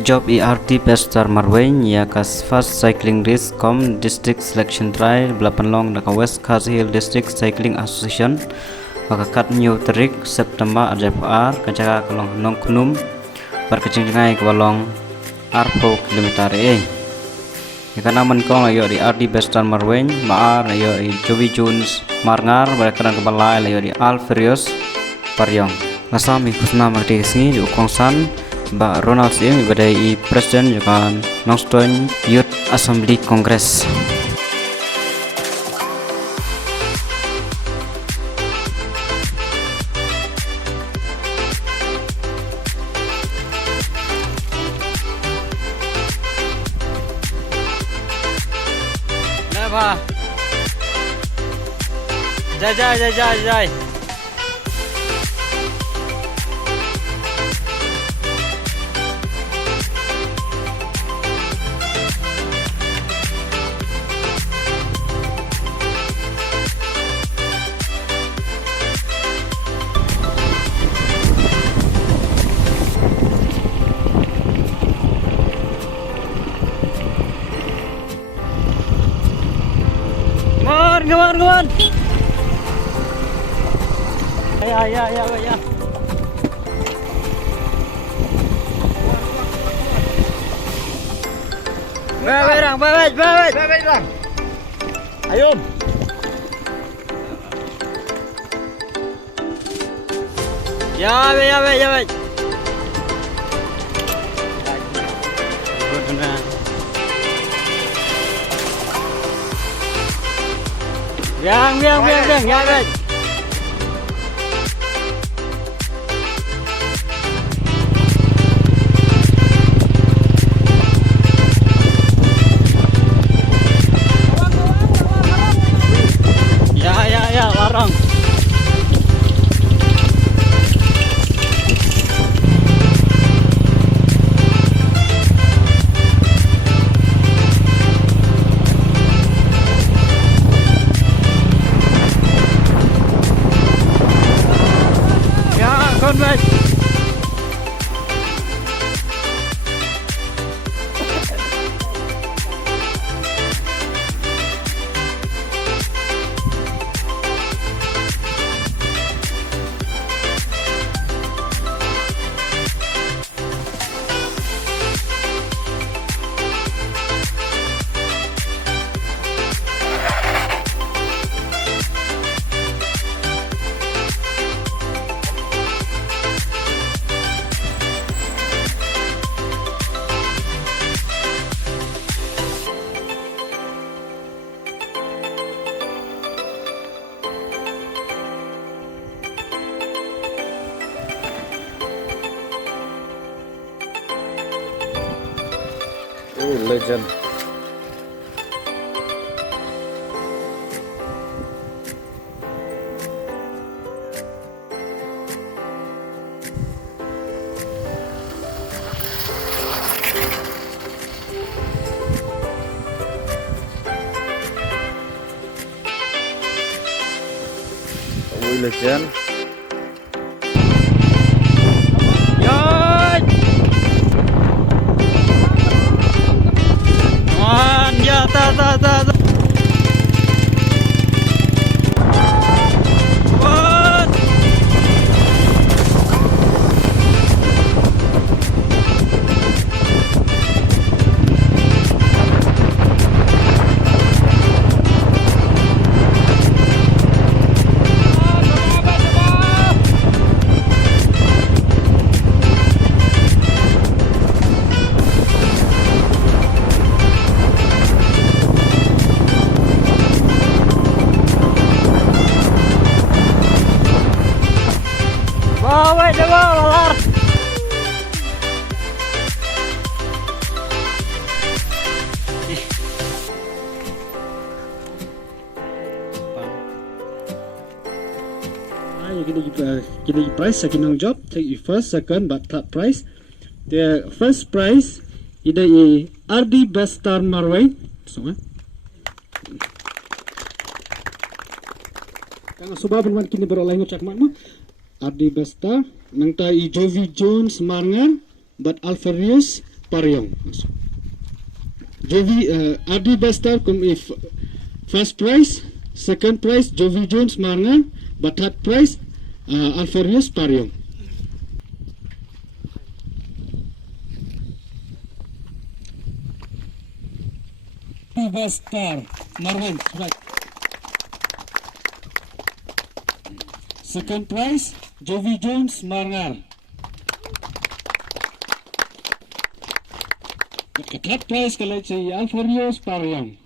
Job Ardybester Marwain ya kas first cycling race com district selection trial belapan long naka West Khas Hill District Cycling Association wakakat new tarik September RJFR kajaga kalong nong kunum perkecing-cengai ke balong arpo kilometer Ikan aman kong ayo di Ardybester Marwain maar ayo di Jovi Jones Marngar berkenan kebalai ayo di Alferius Paryong Asami kusna magdi kesini di Ukongsan Mbak Ronald Sim ibadai Presiden juga Nongstoin Youth Assembly Congress. Kenapa? Jai. Come on. Ya. Baik lang. Ayun. Ya. Biang, ya baik. Ya, larang. Baik. Oh, legend. Oh, legend. Ta. Lalar. Kita prize second job take you first second but third prize. The first prize ida Ardybester Marwain. Kang subah ban kini beroleh ngucak mak Ardybester nang ta Jovi Jones Marngar but Alferius Pariong. Ardybester come if first prize, second prize Jovi Jones Marnga, but third prize Alfarius Pariong. Ardybester Marwan, right. Second prize Jovi Jones Marngar. Third prize kalau saya Alfarius Pariong.